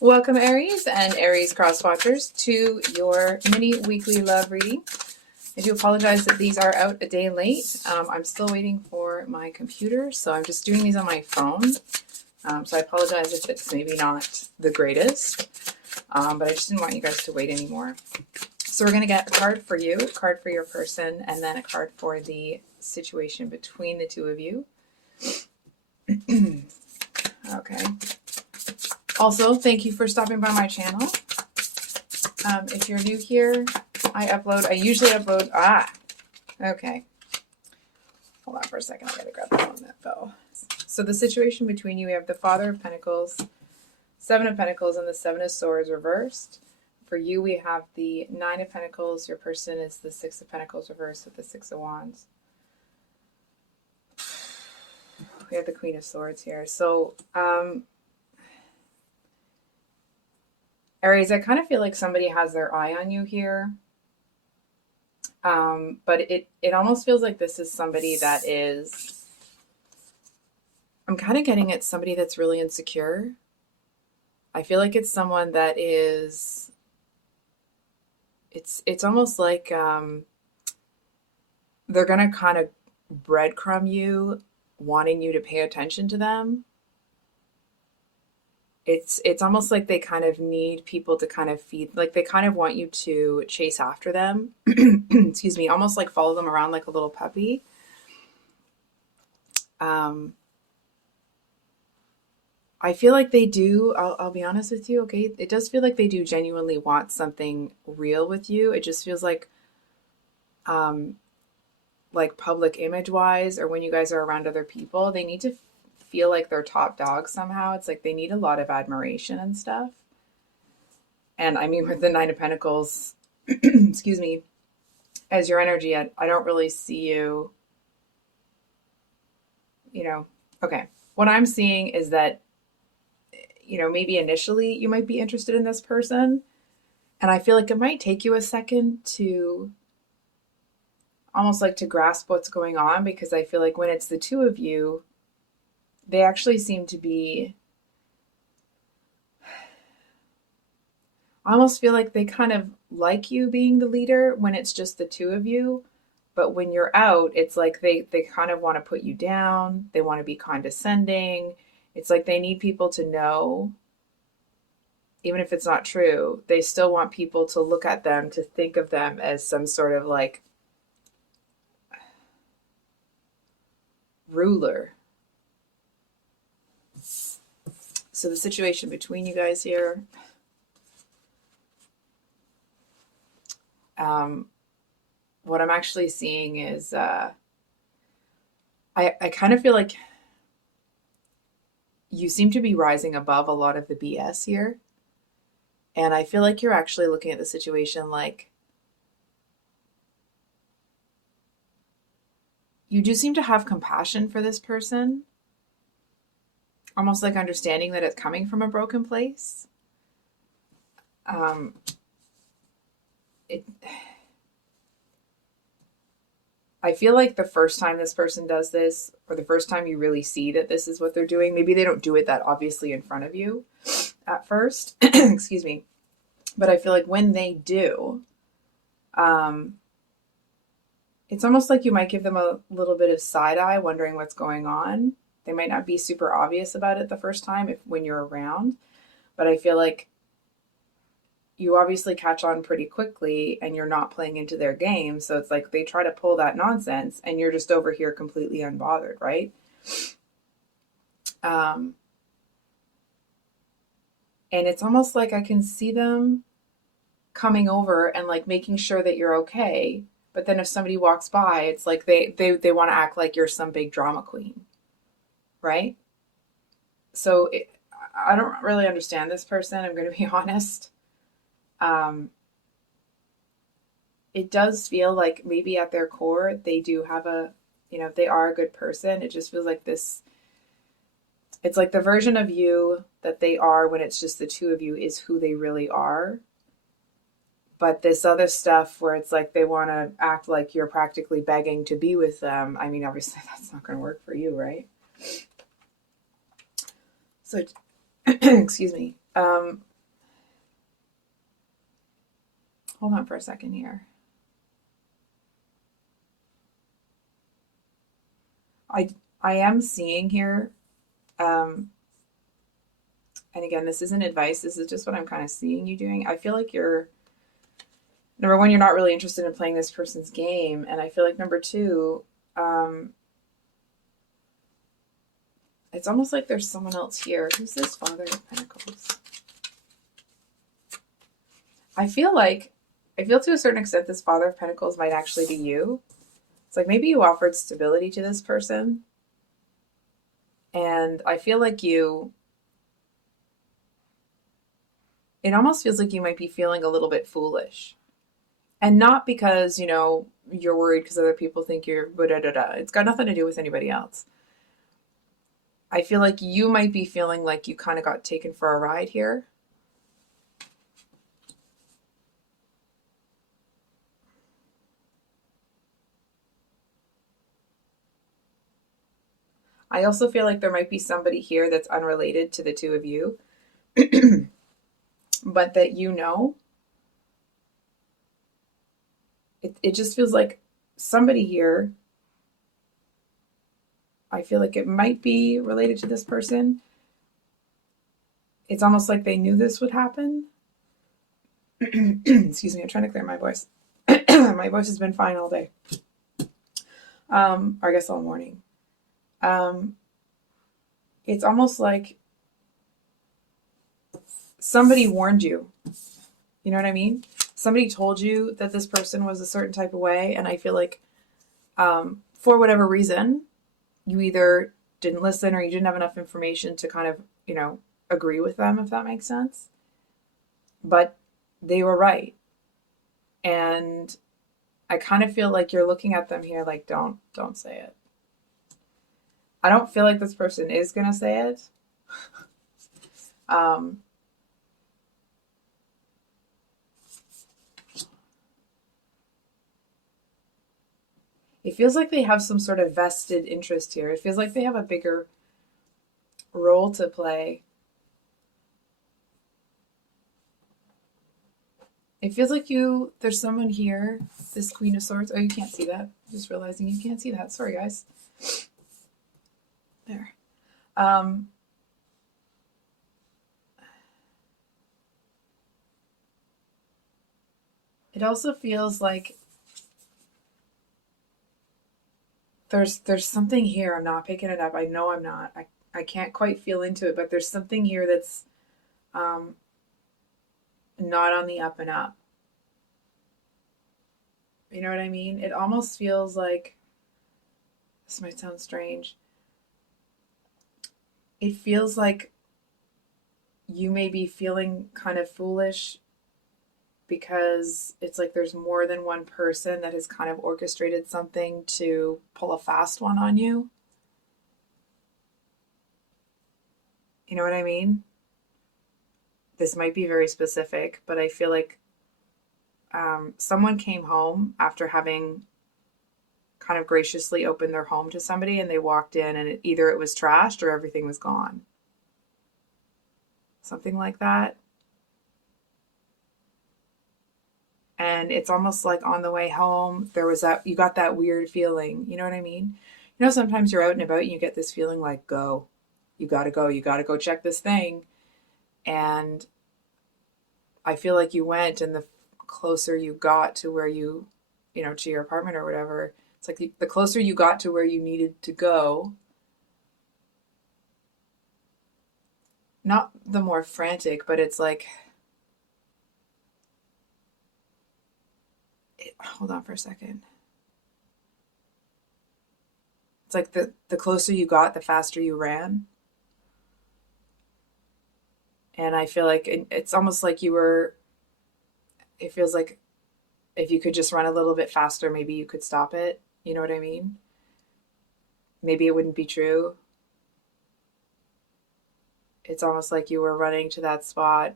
Welcome, Aries and Aries crosswatchers, to your mini weekly love reading. I do apologize that these are out a day late. I'm still waiting for my computer, so I'm just doing these on my phone. So I apologize if it's maybe not the greatest, but I just didn't want you guys to wait anymore. So we're going to get a card for you, a card for your person, and then a card for the situation between the two of you. Okay. Also, thank you for stopping by my channel. If you're new here, I usually upload, okay. Hold on for a second, I gotta grab the one that fell. So the situation between you, we have the Father of Pentacles, Seven of Pentacles, and the Seven of Swords reversed. For you, we have the Nine of Pentacles. Your person is the Six of Pentacles reversed with the Six of Wands. We have the Queen of Swords here. So, Aries, I kind of feel like somebody has their eye on you here. But it almost feels like this is somebody that is, I'm kind of getting it's somebody that's really insecure. I feel like it's someone that is, it's almost like they're going to kind of breadcrumb you, wanting you to pay attention to them. It's almost like they kind of need people to kind of feed, like they kind of want you to chase after them. Excuse me, almost like follow them around like a little puppy. I feel like they do, I'll be honest with you, okay? It does feel like they do genuinely want something real with you. It just feels like public image wise, or when you guys are around other people, they need to feel like they're top dog somehow. It's like they need a lot of admiration and stuff. And I mean, with the Nine of Pentacles, excuse me, as your energy, I don't really see you, okay. What I'm seeing is that, maybe initially you might be interested in this person. And I feel like it might take you a second to almost like to grasp what's going on, because I feel like when it's the two of you, they actually seem to be, I almost feel like they kind of like you being the leader when it's just the two of you. But when you're out, it's like they kind of want to put you down. They want to be condescending. It's like they need people to know, even if it's not true, they still want people to look at them, to think of them as some sort of like ruler. So the situation between you guys here, what I'm actually seeing is I kind of feel like you seem to be rising above a lot of the BS here. And I feel like you're actually looking at the situation like you do seem to have compassion for this person, almost like understanding that it's coming from a broken place. I feel like the first time this person does this, or the first time you really see that this is what they're doing, maybe they don't do it that obviously in front of you at first, excuse me, but I feel like when they do, it's almost like you might give them a little bit of side eye, wondering what's going on. They might not be super obvious about it the first time when you're around, but I feel like you obviously catch on pretty quickly and you're not playing into their game. So it's like they try to pull that nonsense and you're just over here completely unbothered, right? And it's almost like I can see them coming over and like making sure that you're okay. But then if somebody walks by, it's like they want to act like you're some big drama queen, right? So I don't really understand this person. I'm going to be honest. It does feel like maybe at their core, they do have they are a good person. It just feels like this, it's like the version of you that they are when it's just the two of you is who they really are. But this other stuff where it's like they want to act like you're practically begging to be with them. I mean, obviously that's not going to work for you, right? So, excuse me. hold on for a second here. I am seeing here, and again, this isn't advice, this is just what I'm kind of seeing you doing. I feel like you're, number one, you're not really interested in playing this person's game, and I feel like number two, it's almost like there's someone else here. Who's this Father of Pentacles? I feel to a certain extent this Father of Pentacles might actually be you. It's like maybe you offered stability to this person, and I feel like it almost feels like you might be feeling a little bit foolish. And not because, you're worried because other people think you're da-da-da-da. It's got nothing to do with anybody else. I feel like you might be feeling like you kind of got taken for a ride here. I also feel like there might be somebody here that's unrelated to the two of you, but that it just feels like somebody here, I feel like it might be related to this person. It's almost like they knew this would happen. Excuse me, I'm trying to clear my voice. My voice has been fine all day. Or I guess all morning. It's almost like somebody warned you. You know what I mean? Somebody told you that this person was a certain type of way, and I feel like for whatever reason, you either didn't listen or you didn't have enough information to kind of, agree with them, if that makes sense. But they were right. And I kind of feel like you're looking at them here like, don't say it. I don't feel like this person is going to say it. It feels like they have some sort of vested interest here. It feels like they have a bigger role to play. It feels like there's someone here, this Queen of Swords. Oh, you can't see that. Just realizing you can't see that. Sorry, guys. There. It also feels like there's something here. I'm not picking it up. I know I'm not. I can't quite feel into it, but there's something here that's not on the up and up. You know what I mean? It almost feels like, this might sound strange, it feels like you may be feeling kind of foolish because it's like there's more than one person that has kind of orchestrated something to pull a fast one on you. You know what I mean? This might be very specific, but I feel like someone came home after having kind of graciously opened their home to somebody, and they walked in and either it was trashed or everything was gone. Something like that. And it's almost like on the way home, you got that weird feeling. You know what I mean? Sometimes you're out and about and you get this feeling like, go. You gotta go. You gotta go check this thing. And I feel like you went, and the closer you got to where to your apartment or whatever, it's like the closer you got to where you needed to go, not the more frantic, but it's like, hold on for a second. It's like the closer you got, the faster you ran. And I feel like it's almost like it feels like if you could just run a little bit faster, maybe you could stop it. You know what I mean? Maybe it wouldn't be true. It's almost like you were running to that spot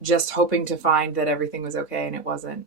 just hoping to find that everything was okay, and it wasn't.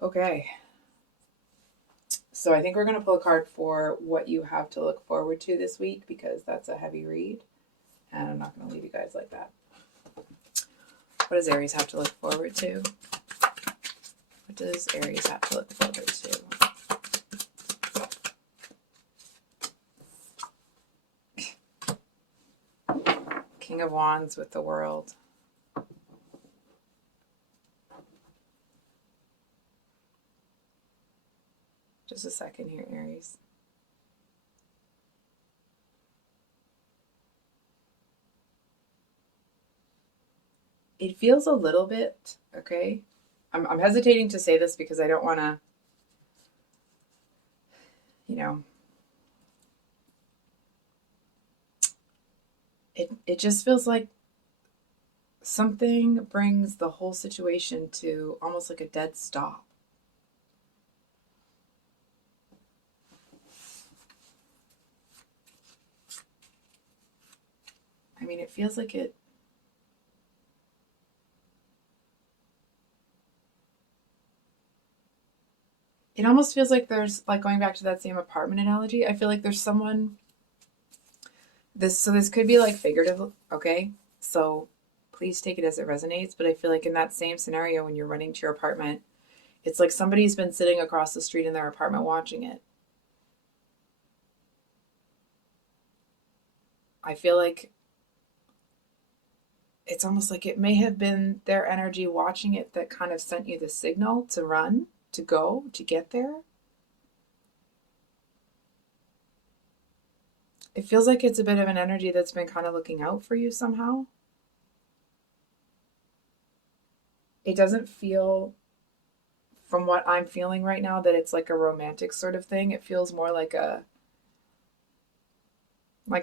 Okay. So I think we're going to pull a card for what you have to look forward to this week, because that's a heavy read. And I'm not going to leave you guys like that. What does Aries have to look forward to? What does Aries have to look forward to? King of Wands with the World. Just a second here, Aries. It feels a little bit, okay? I'm hesitating to say this because I don't want to, you know, it just feels like something brings the whole situation to almost like a dead stop. I mean, it feels like it almost feels like there's, like, going back to that same apartment analogy, I feel like there's someone, this could be like figurative, okay? So please take it as it resonates, but I feel like in that same scenario, when you're running to your apartment, it's like somebody's been sitting across the street in their apartment watching it. I feel like it's almost like it may have been their energy watching it that kind of sent you the signal to run, to go, to get there. It feels like it's a bit of an energy that's been kind of looking out for you somehow. It doesn't feel, from what I'm feeling right now, that it's like a romantic sort of thing. It feels more like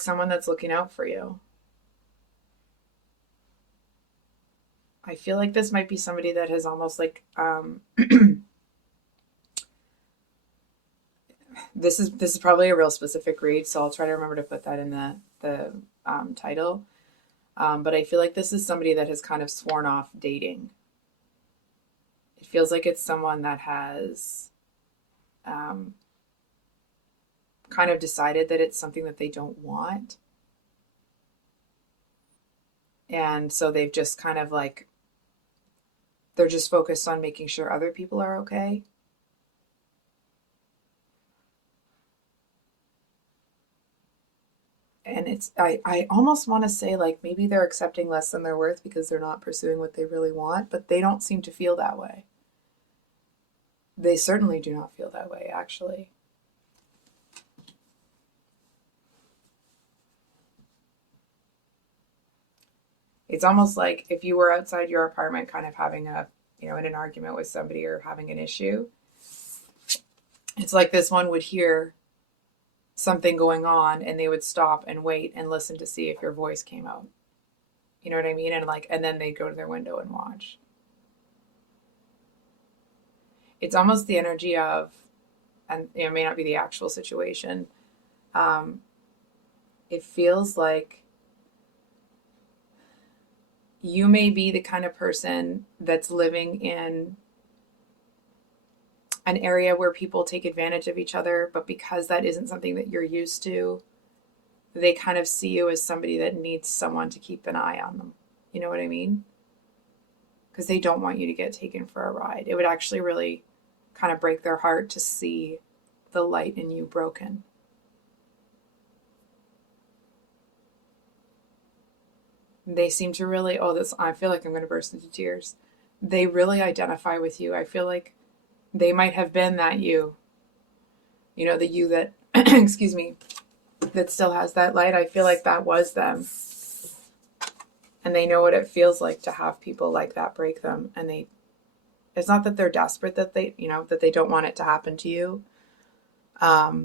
someone that's looking out for you. I feel like this might be somebody that has almost like this is probably a real specific read, so I'll try to remember to put that in the title. But I feel like this is somebody that has kind of sworn off dating. It feels like it's someone that has kind of decided that it's something that they don't want. And so they've just kind of like, they're just focused on making sure other people are okay. And I almost want to say, like, maybe they're accepting less than they're worth because they're not pursuing what they really want, but they don't seem to feel that way. They certainly do not feel that way, actually. It's almost like if you were outside your apartment kind of having in an argument with somebody or having an issue, it's like this one would hear something going on and they would stop and wait and listen to see if your voice came out. You know what I mean? And then they'd go to their window and watch. It's almost the energy of, and it may not be the actual situation. It feels like you may be the kind of person that's living in an area where people take advantage of each other, but because that isn't something that you're used to, they kind of see you as somebody that needs someone to keep an eye on them. You know what I mean? Because they don't want you to get taken for a ride. It would actually really kind of break their heart to see the light in you broken. They seem to really, I feel like I'm going to burst into tears. They really identify with you. I feel like they might have been that you, the you that, excuse me, that still has that light. I feel like that was them. And they know what it feels like to have people like that break them. And it's not that they're desperate that that they don't want it to happen to you. But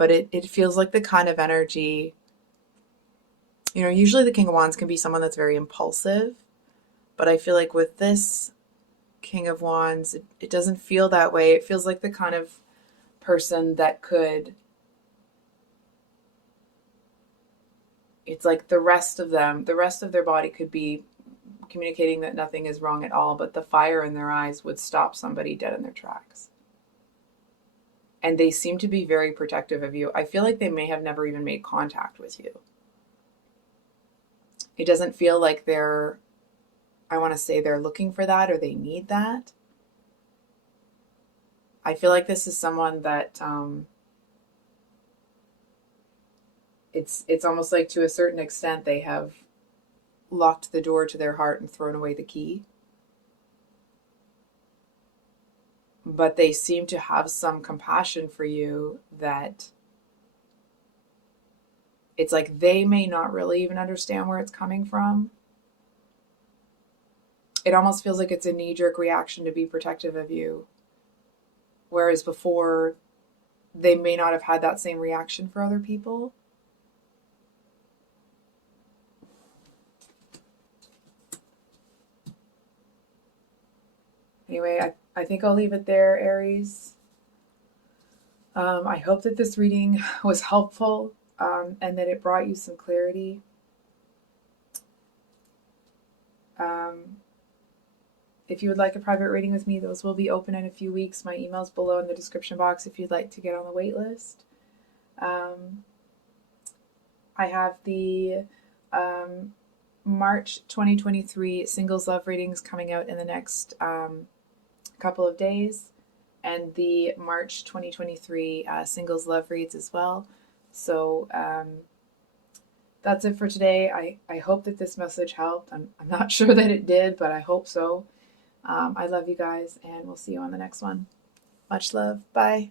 it feels like the kind of energy, usually the King of Wands can be someone that's very impulsive. But I feel like with this King of Wands, it doesn't feel that way. It feels like the kind of person that could, it's like the rest of their body could be communicating that nothing is wrong at all, but the fire in their eyes would stop somebody dead in their tracks. And they seem to be very protective of you. I feel like they may have never even made contact with you. It doesn't feel like they're, I want to say they're looking for that or they need that. I feel like this is someone that it's almost like to a certain extent they have locked the door to their heart and thrown away the key. But they seem to have some compassion for you that it's like they may not really even understand where it's coming from. It almost feels like it's a knee-jerk reaction to be protective of you. Whereas before, they may not have had that same reaction for other people. Anyway, I think I'll leave it there, Aries. I hope that this reading was helpful and that it brought you some clarity. If you would like a private reading with me, those will be open in a few weeks. My email's below in the description box if you'd like to get on the wait list. I have the March 2023 singles love readings coming out in the next couple of days, and the March 2023 singles love reads as well. So that's it for today. I hope that this message helped. I'm not sure that it did, but I hope so. I love you guys, and we'll see you on the next one. Much love. Bye.